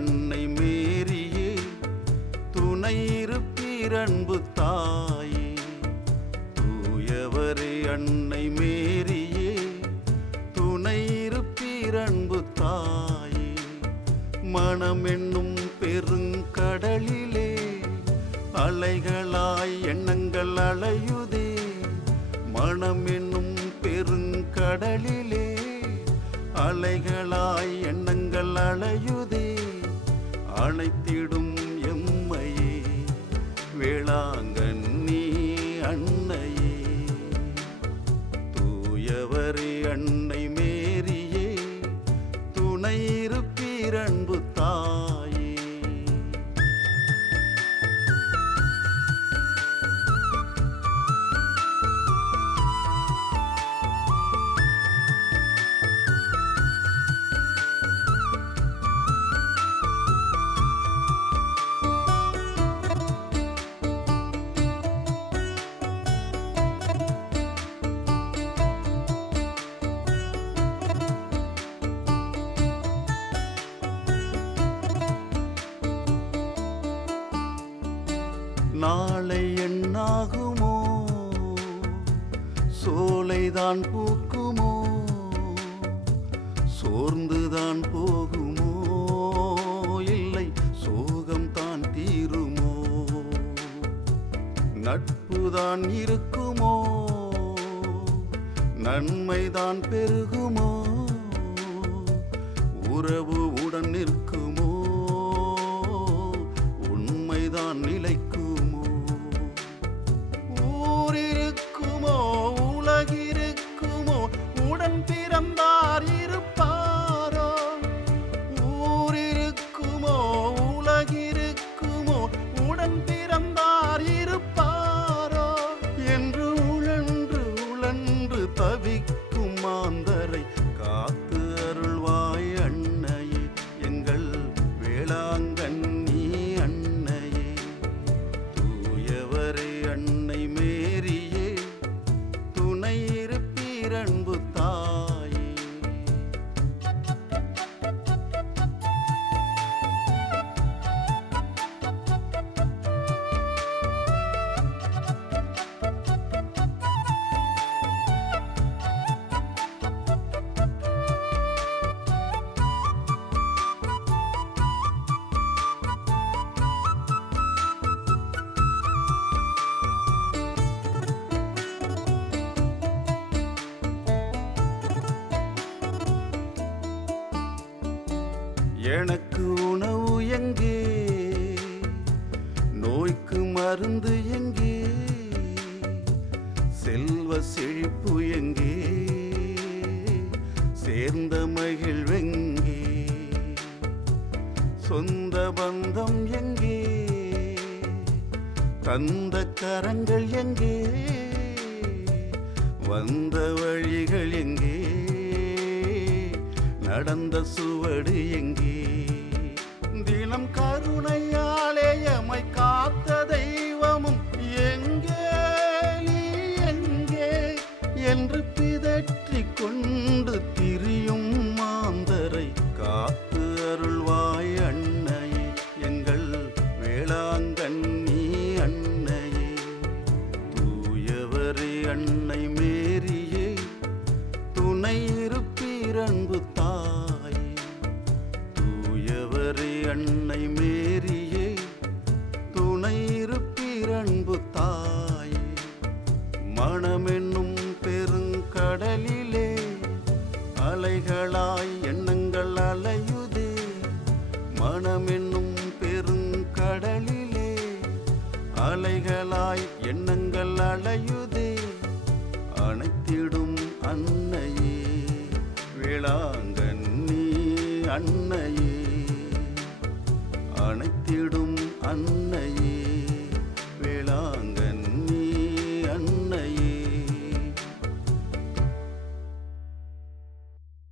அன்னை மேரியே, துணை இருப்பீர் அன்பு தாயே. தூயவரே அன்னை மேரியே, துணை இருப்பீர் அன்பு தாயே. மனம் என்னும் பெருங்கடலிலே அலைகளாய் எண்ணங்கள் அலையுதே. மனம் என்னும் பெருங்கடலிலே அலைகளாய் எண்ணங்கள் அலையுதே. அணைத்திடும் எம்மையே வேளாங்கண்ணி அன்னையே. தூயவரே அன்னை மேரியே, துணை இருப்பீர் அன்பு தாயே. நாளை என்னாகுமோ, சோலைதான் பூக்குமோ, சோர்ந்துதான் போகுமோ, இல்லை சோகம்தான் தீருமோ. நட்புதான் இருக்குமோ, நன்மைதான் பெருகுமோ, உறவு உடன் நிற்குமோ, உண்மைதான் நிலைக்குமோ. ஊரிருக்குமோ, உலகிருக்குமோ, உடன் பிறந்தார் இருப்பாரோ. ஊரிருக்குமோ, உலகிருக்குமோ, உடன் பிறந்தார் இருப்பாரோ. என்று உழன்று உழன்று தவிக்கும் மாந்தரை காத்து அருள்வாய் அன்னையே, எங்கள் வேளாங்கண்ணி அன்னையே. தூயவரே அன்னை மேரியே, துணை இருப்பீர் அன்பு தாயே. எனக்கு உணவு எங்கே, நோய்க்கு மருந்து எங்கே, செல்வ செழிப்பு எங்கே, சேர்ந்த மகிழ்வெங்கே, சொந்த பந்தம் எங்கே, தந்த கரங்கள் எங்கே, வந்த வழிகள் எங்கே, நடந்த சுவடு எங்கே. தினம் கருணையாலே எமை காத்த தெய்வமும் எங்கே, நீ எங்கே என்று பிதற்றிக் கொண்டு திரியும் மாந்தரை காத்து அருள்வாய் அன்னையே, எங்கள் வேளாங்கண்ணி அன்னையே. தூயவரே அன்னை மேரியே, துணை இருப்பீர் அன்பு தாயே. தூயவரே அன்னை மேரியே, துணை இருப்பீர் அன்பு தாயே. மனமென்னும் பெருங்கடலிலே அலைகளாய் எண்ணங்கள் அலையுதே. மனமென்னும் பெருங்கடலிலே அலைகளாய் எண்ணங்கள் அலையுதே. அணைத்திடும் அன்னையே வேளாங்கண்ணி அன்னையே. அணைத்திடும் அன்னை